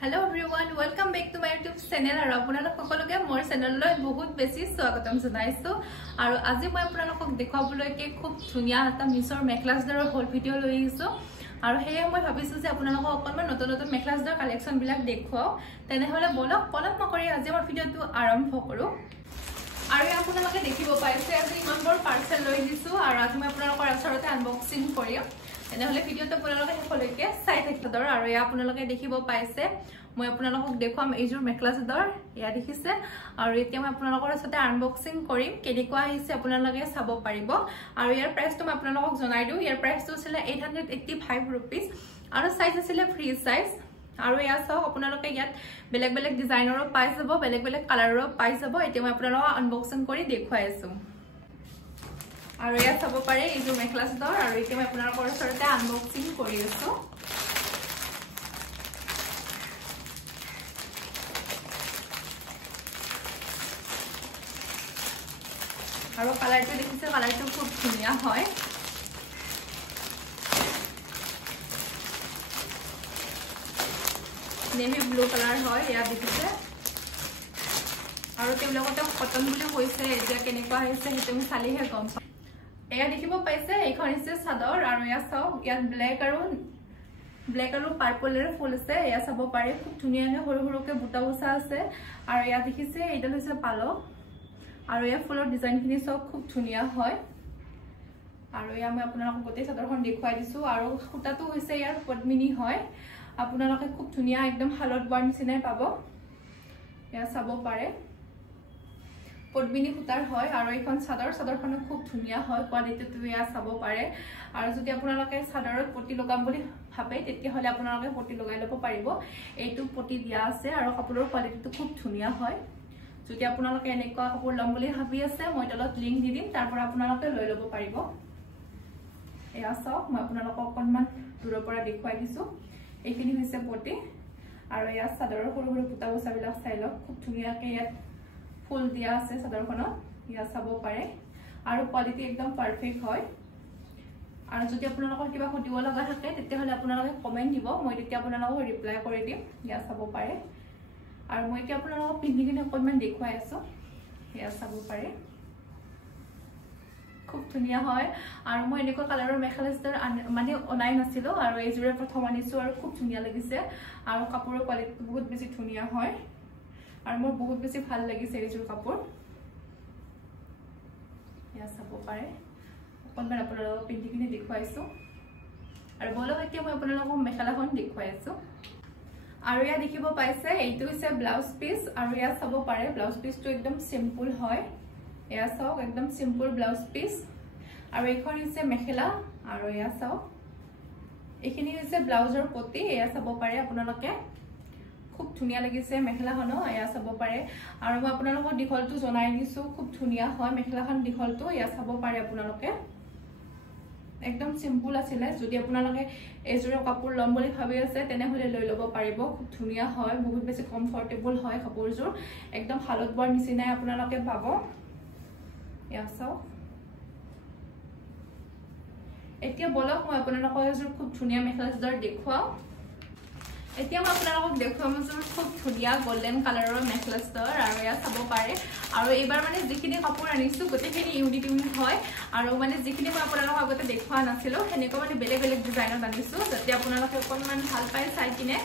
Hello everyone, welcome back to my YouTube channel. আৰু আপোনালোক সকলোকে মোৰ চেনেললৈ বহুত বেছি স্বাগতম জনাইছো আৰু আজি মই আপোনালোকক দেখাবলৈ খুব ধুনিয়া এটা মিছৰ মেখলাছৰ হল ভিডিও লৈ আহিছো আৰু হেয়ে মই ভাবিছো যে আপোনালোকক অকনমান নতুন নতুন মেখলাছৰ কালেকচন বিলাক দেখুৱাও তেনেহলে বলক পলক নকৰি আজি আমাৰ ভিডিওটো আৰম্ভ কৰো আৰু আপোনালোকে দেখিব পাইছে আজি ইমান বৰ পাৰ্সেল লৈ দিছো আৰু আজি মই আপোনালোকৰ আচৰতে আনবক্সিং কৰিম তেনেহলে ভিডিওটো আপোনালোকে সকলোকে চাই থাকিবৰ আৰু আপোনালোকে দেখিব পাইছে মই আপোনালোকক দেখুৱাম এইজোৰ মেখলাছৰ ইয়া দেখিছে আৰু এতিয়া মই আপোনালোকৰ সাথে আনবক্সিং কৰিম কেনেকুৱা আহিছে আপোনালোকে চাব পাৰিব আৰু ইয়াৰ প্ৰাইচটো মই আপোনালোকক জনাই দিও ইয়াৰ প্ৰাইচটো আছিল 885 रुपीस আৰু সাইজ আছিল ফ্ৰী সাইজ আৰু ইয়া চাও আপোনালোকে ইয়াত বেলেগ বেলেগ ডিজাইনৰো পাই যাব বেলেগ বেলেগ কালাৰৰো পাই যাব এতিয়া মই আপোনালোকক আনবক্সিং কৰি দেখুৱাই আছো আৰু ইয়া চাব পাৰে এইজোৰ মেখলাছৰ আৰু এতিয়া মই আপোনালোকৰ ওচৰতে আনবক্সিং কৰি আছো আৰু কালাৰটো দেখিছে কালাৰটো খুব ধুনিয়া হয় নেভি ব্লু কালাৰ হয় ইয়া দেখিছে আৰু তেওঁলোকতে কটন বুলি কৈছে এতিয়া কেনেকুৱা হৈছে হেতু আমি চালিহে গম পাম এয়া দেখিব পাইছে এইখন হৈছে চাদৰ আৰু ইয়া চাও ইয়াত ব্ল্যাক আৰু পাৰ্পলৰে ফুল আছে ইয়া চাব পাৰে খুব ধুনিয়াকৈ সৰু সৰুকে বুটা বুটা আছে আৰু ইয়া দেখিছে এটা হৈছে পালক আৰু ইয়া ফুলৰ ডিজাইনখিনি সব খুব ধুনিয়া হয় আৰু ইয়া মই আপোনালোকক গোটেই চাদৰখন দেখুৱাই দিছো আৰু সুতাটো হৈছে ইয়াৰ পদ্মিনী হয় আপোনালোকে খুব ধুনিয়া একদম হালত বৰ নিচিনাই পাব ইয়া চাব পাৰে পদ্মিনী সুতাৰ হয় আৰু এইখন চাদৰখন খুব ধুনিয়া হয় কোৱালিটিটো ইয়া চাব পাৰে আৰু যদি আপোনালোকে চাদৰত পটি লগাম বুলি ভাবে তেতিয়া হলে আপোনালোকে পটি লগাই ল'ব পাৰিব এইটো পটি দিয়া আছে আৰু কাপোৰৰ কোৱালিটিটো খুব ধুনিয়া হয় যদি আপোনালোকে এনেকুৱা কাপোৰ লম বুলি ভাবি আছে মই তলত লিংক দি দিম তাৰ পৰা আপোনালোকে লৈ ল'ব পাৰিব এয়া চাওক মই আপোনালোকক অকনমান দূৰৰ পৰা দেখুৱাই দিছো এইখিনি হৈছে পটি আৰু ইয়া চাদৰৰ সৰু সৰু বুটা বুটাবিলাক চাই লওক খুব ধুনিয়াকৈ ইয়াত ফুল দিয়া আছে চাদৰখনত ইয়া চাব পাৰে আৰু কোৱালিটি একদম পাৰফেক্ট হয় আৰু যদি আপোনালোকৰ কিবা সুধিব লগা থাকে তেতিয়া হলে আপোনালোকে কমেন্ট দিব মই তেতিয়া আপোনালোকক ৰিপ্লাই কৰি দিম ইয়া চাব পাৰে আৰু মই এতিয়া আপোনালোকক পিন্ধি কিনে অকনমান দেখুৱাই আছো ইয়া চাব পাৰে খুব ধুনিয়া হয় আৰু মই এনেকুৱা কালাৰৰ মেখলাছৰ মানে অনাই নাছিলো আৰু এইজোৰে প্ৰথম আনিছো আৰু খুব ধুনিয়া লাগিছে আৰু কাপোৰৰ কোৱালিটি বহুত বেছি ধুনিয়া হয় আৰু মোৰ বহুত বেছি ভাল লাগিছে এইজোৰ কাপোৰ ইয়া চাব পাৰে অকনমান আপোনালোকক পিন্ধি কিনে দেখুৱাইছো আৰু বলক এতিয়া মই আপোনালোকক মেখেলাখন দেখুৱাই আছো আৰু ইয়া দেখিব পাইছে এইটো হৈছে ব্লাউজ পিস আৰু ইয়া চাব পাৰে ব্লাউজ পিসটো একদম সিম্পল হয় ইয়া চাওক একদম সিম্পল ব্লাউজ পিস আৰু এইখন হৈছে মেখেলা আৰু ইয়া চাওক এইখিনি হৈছে ব্লাউজৰ পটি ইয়া চাব পাৰে আপোনালোকে খুব ধুনিয়া লাগিছে মেখেলাখন ইয়া চাব পাৰে আৰু মই আপোনালোকক দীঘলটো জনাই দিছো খুব ধুনিয়া হয় মেখেলাখন দীঘলটো ইয়া চাব পাৰে আপোনালোকে একদম সিম্পল আছিলে যদি আপোনালোকে এজোৰে কাপোৰ লম বুলি ভাবি আছে তেনেহলে লৈ ল'ব পাৰিব খুব ধুনিয়া হয় বহুত বেছি কমফৰ্টেবল হয় কাপোৰজোৰ একদম হালত বৰ নিচিনাই আপোনালোকে পাব ইয়া চাওক এতিয়া বলক মই আপোনালোকক এজোৰ খুব ধুনিয়া মেখেলাছৰ দেখুৱাও এতিয়া মই আপোনালোকক দেখুৱাম এজোৰ খুব ধুনিয়া গোল্ডেন কালাৰৰ মেখেলাছৰ আৰু ইয়া চাব পাৰে আৰু এইবাৰ মানে যিখিনি কাপোৰ আনিছো গোটেইখিনি ইউনিক হয় আৰু মানে যিখিনি মই আপোনালোকক আগতে দেখুৱা নাছিলো হেনেকৈ মানে বেলেগ বেলেগ ডিজাইনত আনিছো যাতে আপোনালোকে অকনমান ভাল পাই চাই কিনে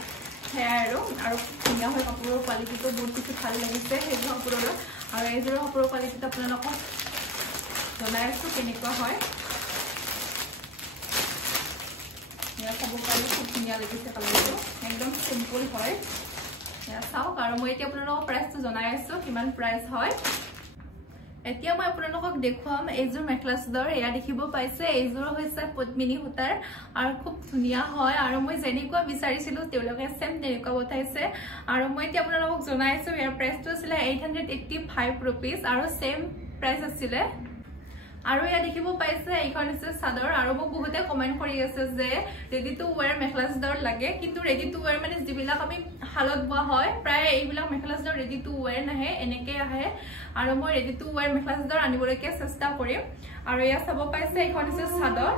হেয়াৰ আৰু ধুনিয়া হয় কাপোৰৰ কোৱালিটিটো বহুত বেছি ভাল লাগিছে সেই কাপোৰৰ আৰু এইজোৰ কাপোৰৰ কোৱালিটিটো আপোনালোকক জনাই আছো কেনেকুৱা হয় ইয়া চাব পাৰে খুব ধুনিয়া লাগিছে কালাৰটো একদম সিম্পল হয় ইয়া চাওক আৰু মই এতিয়া আপোনালোকক প্ৰাইচটো জনাই আছো কিমান প্ৰাইচ হয় এতিয়া মই আপোনালোকক দেখুৱাম এইজোৰ মেখলাছৰ এয়া দেখিব পাইছে এইজোৰ হৈছে পদ্মিনী সূতাৰ আৰু খুব ধুনিয়া হয় আৰু মই যেনেকুৱা বিচাৰিছিলো তেওঁলোকে সেম তেনেকুৱা বতাইছে আৰু মই এতিয়া আপোনালোকক জনাইছো ইয়াৰ প্ৰাইচটো আছিল 885 रुपीस আৰু সেম প্ৰাইচ আছিল আৰু ইয়া দেখিব পাইছে এইখন হৈছে চাদৰ আৰু মোক বহুতে কমেন্ট কৰি আছে যে ৰেডি টু ওয়্যাৰ মেখলাছৰ লাগে কিন্তু ৰেডি টু ওয়্যাৰ মানে যিবিলাক আমি হালত বোৱা হয় প্ৰায় এইবিলাক মেখলাছৰ ৰেডি টু ওয়্যাৰ নাহে এনেকৈ আহে আৰু মই ৰেডি টু ওয়্যাৰ মেখলাছৰ আনিবলৈকে চেষ্টা কৰিম আৰু ইয়া চাব পাইছে এইখন হৈছে চাদৰ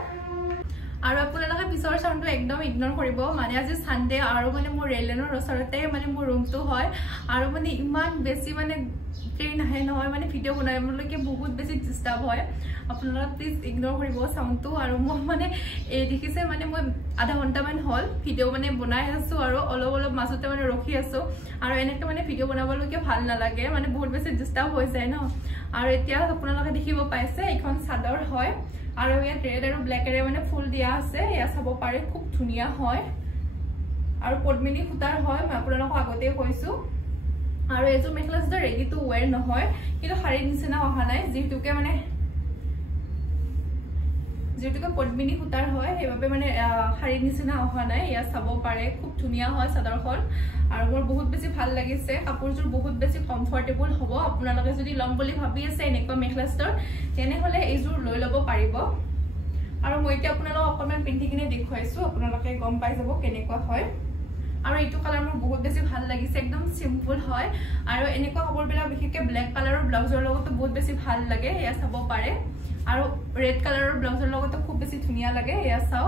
আৰু আপোনালোকে পিছৰ সাউণ্ডটো একদম ইগনোৰ কৰিব মানে আজি সানডে আৰু মানে মোৰ ৰেলেনৰ ওচৰতে মানে মোৰ ৰুমটো হয় আৰু মানে ইমান বেছি মানে ট্ৰেইন আহে নহয় মানে ভিডিঅ' বনাবলৈকে বহুত বেছি ডিষ্টাৰ্ব হয় আপোনালোকে প্লিজ ইগনোৰ কৰিব সাউণ্ডটো আৰু মই মানে এই দেখিছে মানে মই আধা ঘণ্টামান হ'ল ভিডিঅ' মানে বনাই আছো আৰু অলপ মাজতে মানে ৰখি আছো আৰু এনেকৈ মানে ভিডিঅ' বনাবলৈকে ভাল নালাগে মানে বহুত বেছি ডিষ্টাৰ্ব হৈ যায় ন আৰু এতিয়া আপোনালোকে দেখিব পাইছে এখন চাদৰ হয় আৰু ইয়াত ৰেড আৰু ব্লেকেৰে মানে ফুল দিয়া আছে এয়া চাব পাৰে খুব ধুনীয়া হয় আৰু পদ্মিনী সূতাৰ হয় মই আপোনালোকক আগতে কৈছো আৰু এযোৰ mekhela chador ready to wear নহয় কিন্তু শাৰীৰ নিচিনা অহা নাই যেহেতুকে পদ্মিনী সূতাৰ হয় সেইবাবে মানে শাৰীৰ নিচিনা অহা নাই এয়া চাব পাৰে খুব ধুনীয়া হয় চাদৰখন আৰু মোৰ বহুত বেছি ভাল লাগিছে কাপোৰযোৰ বহুত বেছি কমফৰ্টেবল হ'ব আপোনালোকে যদি লম বুলি ভাবি আছে এনেকুৱা মেখেলা চাদৰ তেনেহলে এইযোৰ লৈ ল'ব পাৰিব আৰু মই এতিয়া আপোনালোকক অকমান পিন্ধি কিনে দেখুৱাইছো আপোনালোকে গম পাই যাব কেনেকুৱা হয় আৰু এইটো কালাৰ মোৰ বহুত বেছি ভাল লাগিছে একদম সিম্পল হয় আৰু এনেকুৱা কাপোৰবিলাক বিশেষকৈ ব্লেক কালাৰৰ ব্লাউজৰ লগতো বহুত বেছি ভাল লাগে এয়া চাব পাৰে আৰু ৰেড কালাৰৰ ব্লাউজৰ লগতো খুব বেছি ধুনীয়া লাগে এয়া চাও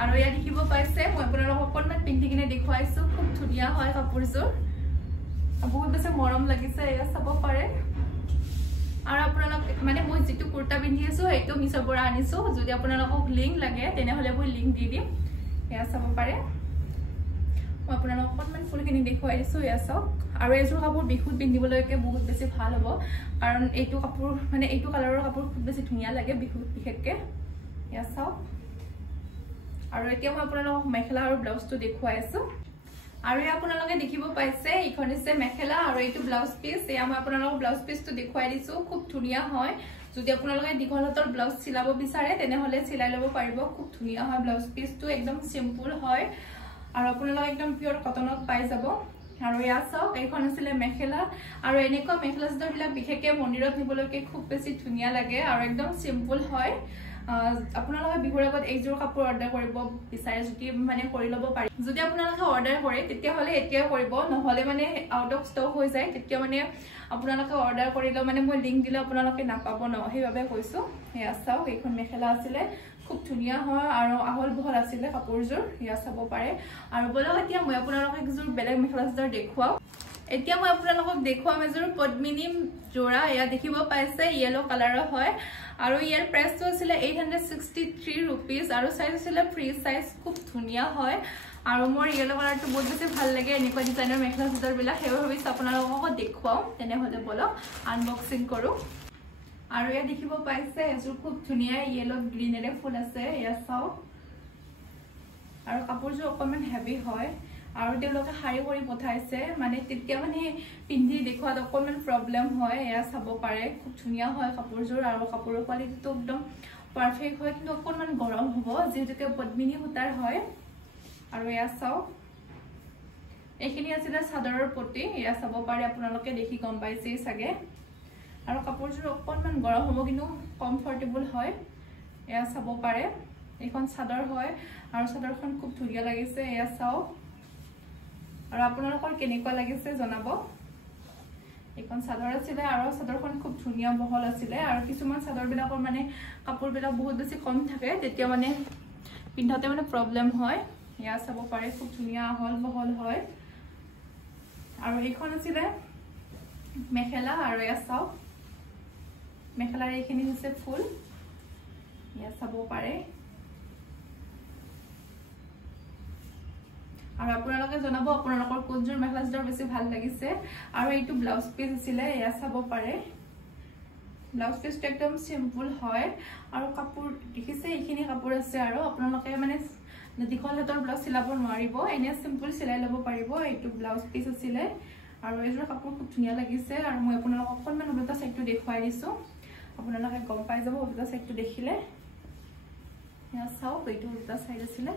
আৰু ইয়া দেখিব পাইছে মই আপোনালোকক অকণমান পিন্ধি কিনে দেখুৱাইছো খুব ধুনীয়া হয় কাপোৰযোৰ বহুত বেছি মৰম লাগিছে এয়া চাব পাৰে আৰু আপোনালোক মানে মই যেটো কুৰ্তা পিন্ধি আছো এইটো মিছৰ পৰা আনিছো যদি আপোনালোকক লিংক লাগে তেনেহলে মই লিংক দি দিম এয়া চাব পাৰে মই আপোনালোকক অকণমান ফুলখিনি দেখুৱাই দিছো এয়া চাওক আৰু এইযোৰ কাপোৰ বিহুত পিন্ধিবলৈকে বহুত বেছি ভাল হ'ব কাৰণ এইটো কাপোৰ মানে এইটো কালাৰৰ কাপোৰ খুব বেছি ধুনীয়া লাগে বিহুত বিশেষকৈ এয়া চাওক আৰু এতিয়া মই আপোনালোকক মেখেলা আৰু ব্লাউজটো দেখুৱাই আছো আৰু ইয়া আপোনালোকে দেখিব পাইছে এইখন হৈছে মেখেলা আৰু এইটো ব্লাউজ পিস এয়া মই আপোনালোকক ব্লাউজ পিসটো দেখুৱাই দিছো খুব ধুনীয়া হয় যদি আপোনালোকে দীঘল হাতৰ ব্লাউজ চিলাব বিচাৰে তেনেহলে চিলাই ল'ব পাৰিব খুব ধুনীয়া হয় ব্লাউজ পিসটো একদম সিম্পল হয় আৰু আপোনালোকে একদম পিওৰ কটনত পাই যাব আৰু ইয়া চাওক এইখন আছিল মেখেলা আৰু এনেকুৱা মেখেলা চাদৰবিলাক বিশেষকৈ মন্দিৰত নিবলৈকে খুব বেছি ধুনীয়া লাগে আৰু একদম সিম্পল হয় আপোনালোকে বিহুৰ আগত এইযোৰ কাপোৰ অৰ্ডাৰ কৰিব বিচাৰে যদি মানে কৰি ল'ব পাৰি যদি আপোনালোকে অৰ্ডাৰ কৰে তেতিয়াহলে এতিয়া কৰিব নহলে মানে আউট অফ ষ্টক হৈ যায় তেতিয়া মানে আপোনালোকে অৰ্ডাৰ কৰিলে মানে মই লিংক দিলে আপোনালোকে নাপাব ন সেইবাবে কৈছো এয়া চাওক এইখন মেখেলা আছিলে খুব ধুনীয়া হয় আৰু আহল বহল আছিলে কাপোৰযোৰ ইয়া চাব পাৰে আৰু বলক এতিয়া মই আপোনালোকক একযোৰ বেলেগ মেখেলা চাদৰ দেখুৱাও এতিয়া মই আপোনালোকক দেখুৱাম এযোৰ পদ্মিনী জোৰা ইয়া দেখিব পাইছে ইয়েলো কালাৰৰ হয় আৰু ইয়াৰ প্ৰাইসটো আছিল 863 रुपीस আৰু সাইজ আছিল ফ্ৰী সাইজ খুব ধুনীয়া হয় আৰু মোৰ ইয়েলো কালাৰটো বহুত বেছি ভাল লাগে এনেকুৱা ডিজাইনৰ মেখেলা চাদৰ বিলাক হেও ভাবিছ আপোনালোকক দেখুৱাও তেনেহলে বলক আনবক্সিং কৰো আৰু ইয়া দেখিব পাইছে এযোৰ খুব ধুনীয়া ইয়েলো গ্ৰীনেৰে ফুল আছে ইয়া চাও আৰু কাপোৰযোৰ অকমান হেভি হয় আৰু তেওঁলোকে শাৰী কৰি পঠাইছে মানে তেতিয়া মানে পিন্ধি দেখুৱাত অকমান প্ৰবলেম হয় এয়া চাব পাৰে খুব ধুনীয়া হয় কাপোৰযোৰ আৰু কাপোৰৰ কোৱালিটিটো একদম পাৰফেক্ট হয় কিন্তু অকমান গৰম হ'ব যেহেতুকে পদ্মিনী সূতাৰ হয় আৰু এয়া চাও এইখিনি আছিল চাদৰৰ পটি এয়া চাব পাৰে আপোনালোকে দেখি গম পাইছে চাগে আৰু কাপোৰযোৰ অকমান গৰম হ'ব কিন্তু কমফৰ্টেবল হয় এয়া চাব পাৰে এইখন চাদৰ হয় আৰু চাদৰখন খুব ধুনীয়া লাগিছে এয়া চাও আৰু আপোনালোকৰ কেনেকুৱা লাগিছে জনাব এইখন চাদৰ আছিল আৰু চাদৰখন খুব ধুনীয়া বহল আছিল আৰু কিছুমান চাদৰবিলাকৰ মানে কাপোৰবিলাক বহুত বেছি কম থাকে তেতিয়া মানে পিন্ধাতে মানে প্ৰবলেম হয় ইয়া চাব পাৰে খুব ধুনীয়া আহল বহল হয় আৰু এইখন আছিল মেখেলা আৰু ইয়া চাও মেখেলাৰ এইখিনি হৈছে ফুল ইয়া চাব পাৰে আৰু আপোনালোকে জনাব আপোনালোকৰ কোনযোৰ মেখেলা চাদৰ বেছি ভাল লাগিছে আৰু এইটো ব্লাউজ পিস আছিল এয়া চাব পাৰে ব্লাউজ পিসটো একদম সিম্পল হয় আৰু কাপোৰ দেখিছে এইখিনি কাপোৰ আছে আৰু আপোনালোকে মানে দীঘল হাতৰ ব্লাউজ চিলাব নোৱাৰিব এনে সিম্পল চিলাই ল'ব পাৰিব এইটো ব্লাউজ পিস আছিল আৰু এইযোৰ কাপোৰ খুব ধুনীয়া লাগিছে আৰু মই আপোনালোকক অকণমান উল্টা সাইডটো দেখুৱাই দিছো আপোনালোকে গম পাই যাব উল্টা সাইডটো দেখিলে ইয়া চাওক এইটো উল্টা সাইড আছিল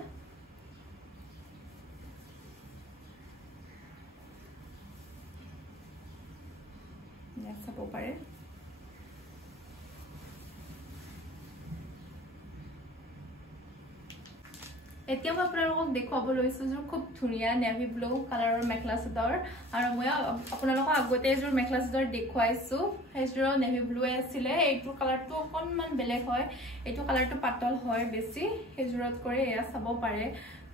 চাব পাৰে এতিয়া মই আপোনালোকক দেখুৱাব লৈছো যে খুব ধুনীয়া নেভি ব্লু কালাৰৰ মেখেলা চাদৰ আৰু মই আপোনালোকক আগতে এযোৰ মেখেলা চাদৰ দেখুৱাইছো সেইযোৰ নেভি ব্লু আছিল এইটো কালাৰটো অকনমান বেলেগ হয় এইটো কালাৰটো পাতল হয় বেছি সেইযোৰত কৰে এয়া চাব পাৰে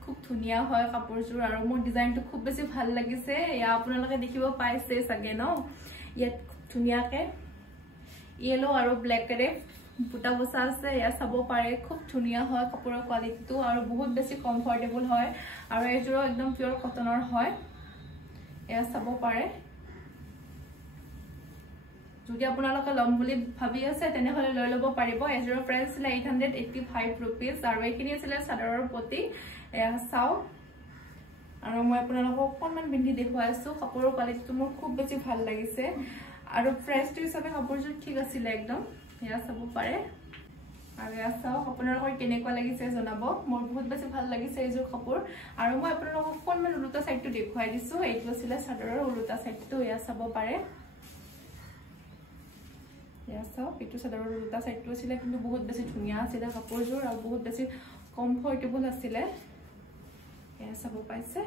খুব ধুনীয়া হয় কাপোৰযোৰ আৰু মোৰ ডিজাইনটো খুব বেছি ভাল লাগিছে এয়া আপোনালোকে দেখিব পাইছে চাগে ন ইয়াত ধুনীয়াকে ইয়েলো আৰু ব্ল্যাকৰে বুটা বসা আছে এয়া চাব পাৰে খুব ধুনীয়া হয় কাপোৰৰ কোৱালিটিটো আৰু বহুত বেছি কমফৰ্টেবল হয় আৰু এইযোৰ একদম পিওৰ কটনৰ হয় এয়া চাব পাৰে যদি আপোনালোকে লম বুলি ভাবি আছে তেনেহলে লৈ লব পাৰিব এযোৰৰ প্ৰাইস ছিল 885 रुपीस আৰু এইখিনি আছিল চাদৰৰ প্ৰতি এয়া চাও আৰু মই আপোনালোকক অকনমান বিন্ধি দেখুৱাইছো কাপোৰৰ কোৱালিটিটো মোৰ খুব বেছি ভাল লাগিছে আৰু প্ৰাইসটো হিচাপে কাপোৰযোৰ ঠিক আছিল একদম এয়া চাব পাৰে আৰু এয়া চাও আপোনালোকৰ কেনেকুৱা লাগিছে জনাব মোৰ বহুত বেছি ভাল লাগিছে এইযোৰ কাপোৰ আৰু মই আপোনালোকক অকনমান উলুটা সাইডটো দেখুৱাই দিছো এইটো আছিল চাদৰৰ উলুটা সাইডটো এয়া চাব পাৰে এয়া চাও এইটো চাদৰৰ উলুটা সাইডটো আছিল কিন্তু বহুত বেছি ধুনীয়া আছিল কাপোৰযোৰ আৰু বহুত বেছি কমফৰ্টেবল আছিল এয়া চাব পাইছে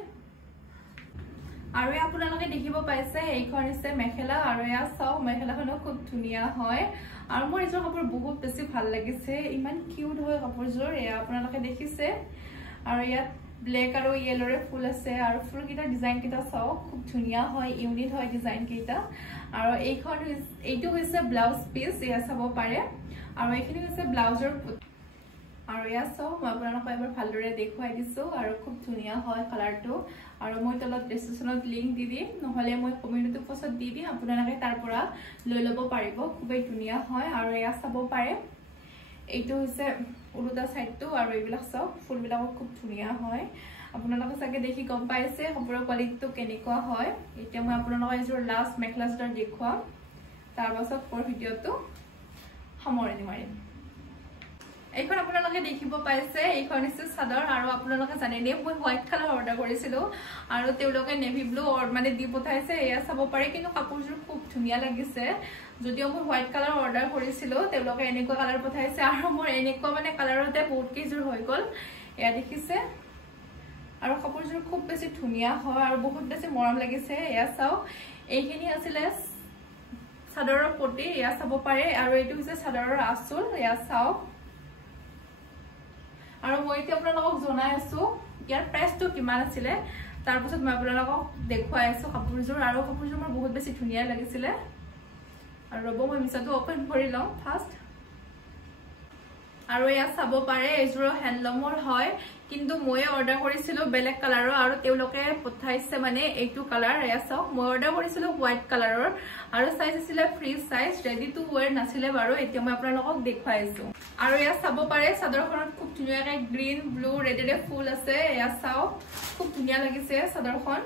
আৰু আপোনালোকে দেখিব পাইছে এইখন আছে মেখেলা আৰু এয়া চাও মেখেলাখনো খুব ধুনীয়া হয় আৰু মোৰ এইযোৰ কাপোৰ বহুত বেছি ভাল লাগিছে ইমান কিউট হয় কাপোৰযোৰ এয়া আপোনালোকে দেখিছে আৰু ইয়াত ব্ল্যাক আৰু ইয়েলোৰে ফুল আছে আৰু ফুল কিটা ডিজাইন কিটা চাও খুব ধুনীয়া হয় ইউনিক হয় ডিজাইন কিটা আৰু এইটো হৈছে ব্লাউজ পিস এয়া চাব পাৰে আৰু এইখিনি হৈছে ব্লাউজৰ আৰু এয়া চাও মই আপোনালোকক এবাৰ ভালদৰে দেখুৱাই দিছো আৰু খুব ধুনীয়া হয় কালাৰটো আৰু মই তলত ডেসক্ৰিপচনত লিংক দি দিম নহলে মই কমেন্টটো পছত দি দিম আপোনালোকে তাৰ পৰা লৈ লব পাৰিব খুবই ধুনীয়া হয় আৰু এয়া চাব পাৰে এইটো হৈছে উলুটা সাইডটো আৰু এইবিলাক চাও ফুলবিলাক খুব ধুনীয়া হয় আপোনালোকে চাগে দেখি গম পাইছে কাপোৰৰ কোৱালিটিটো কেনেকুৱা হয় এতিয়া মই আপোনালোকক এযোৰ লাষ্ট মেখেলা চাদৰ দেখুৱাম তাৰ পাছত পৰ ভিডিওটো সামৰণি মাৰিম এইখন আপোনালোকে দেখিব পাইছে এইখন আছে চাদৰ আৰু আপোনালোকে জানে নে মই হোৱাইট কালাৰ অৰ্ডাৰ কৰিছিলো আৰু তেওঁলোকে নেভি ব্লু মানে দি পঠাইছে এয়া চাব পাৰে কিন্তু কাপোৰযোৰ খুব ধুনীয়া লাগিছে যদিও মই হোৱাইট কালাৰ অৰ্ডাৰ কৰিছিলো তেওঁলোকে এনেকুৱা কালাৰ পঠাইছে আৰু মোৰ এনেকুৱা মানে কালাৰতে বহুত কেইযোৰ হৈ গল এয়া দেখিছে আৰু কাপোৰযোৰ খুব বেছি ধুনীয়া হয় আৰু বহুত বেছি মৰম লাগিছে এয়া চাও এইখিনি আছিল চাদৰৰ পটি এয়া চাব পাৰে আৰু এইটো হৈছে চাদৰৰ আঁচল এয়া চাও আৰু মই এতিয়া আপোনালোকক জনাই আছো ইয়াৰ প্ৰাইসটো কিমান আছিল তাৰ পাছত মই আপোনালোকক দেখুৱাই আছো কাপোৰযোৰ আৰু কাপোৰযোৰ মোৰ বহুত বেছি ধুনীয়া লাগিছিল আৰু ৰব মই মিছাটো ওপেন কৰি লম ফাৰ্স্ট আৰু এয়া চাব পাৰে এইযোৰ হ্যান্ডলুমৰ হয় কিন্তু মই অৰ্ডাৰ কৰিছিলো বেলেগ কালাৰৰ আৰু তেওঁলোকে পঠাইছে মানে এইটো কালাৰ এয়া চাও মই অৰ্ডাৰ কৰিছিলো হোৱাইট কালাৰৰ আৰু সাইজ আছিল free size ready to where নাছিলে বাৰু এতিয়া মই আপোনালোকক দেখুৱাইছো আৰু এয়া চাব পাৰে চাদৰখনত খুব ধুনীয়াকৈ গ্ৰীন ব্লু ৰেডেৰে ফুল আছে এয়া চাও খুব ধুনীয়া লাগিছে চাদৰখন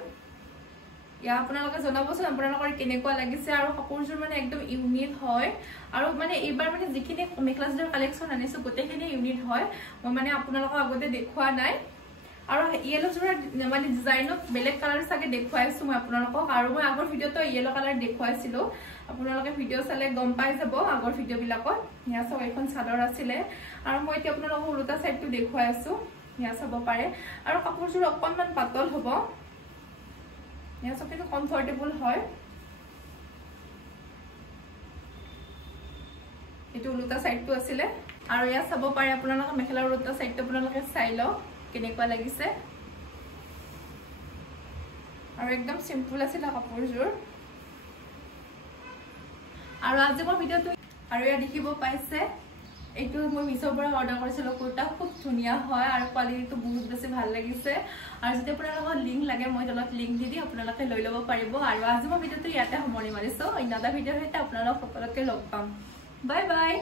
ইয়া আপোনালোকে জনাবচোন আপোনালোকৰ কেনেকুৱা লাগিছে আৰু কাপোৰযোৰ মানে একদম ইউনিক হয় আৰু মানে এইবাৰ মানে যিখিনি মেখেলা চাদৰ কালেকচন আনিছো গোটেইখিনি ইউনিক হয় মই মানে আপোনালোকক আগতে দেখুৱা নাই আৰু ইয়েলো জোৰ মানে ডিজাইনত বেলেগ কালাৰ সাকে দেখুৱাইছো মই আপোনালোকক আৰু মই আগৰ ভিডিওটো ইয়েলো কালাৰ দেখুৱাইছিলো আপোনালোকে ভিডিও চালে গম পাই যাব আগৰ ভিডিও বিলাকত ইয়া সব এখন চাদৰ আছিল আৰু মই এতিয়া আপোনালোকক উলুটা সাইডটো দেখুৱাই আছো ইয়া চাব পাৰে আৰু কাপোৰযোৰ অকনমান পাতল হ'ব ইয়া সব কিন্তু কমফৰ্টেবল হয় এটো উলুটা সাইডটো আছিল আৰু ইয়া চাব পাৰে আপোনালোকে মেখেলাৰ উলুটা সাইডটো আপোনালোকে চাই লও কেনেকুৱা লাগিছে আৰু একদম সিম্পল আছিল কাপোৰযোৰ আৰু আজি মই ভিডিওটো আৰু ইয়া দেখিব পাইছে এইটো মই মিছৰ পৰা অৰ্ডাৰ কৰিছিলো কুৰ্তা খুব ধুনীয়া হয় আৰু কোৱালিটিটো বহুত বেছি ভাল লাগিছে আৰু যদি আপোনালোকক লিংক লাগে মই তলত লিংক দি দি আপোনালোকে লৈ ল'ব পাৰিব আৰু আজি মই ভিডিওটো ইয়াতে সামৰণি মাৰিছো অন্য এটা ভিডিওৰ সৈতে আপোনালোক সকলোকে লগ পাম বাই বাই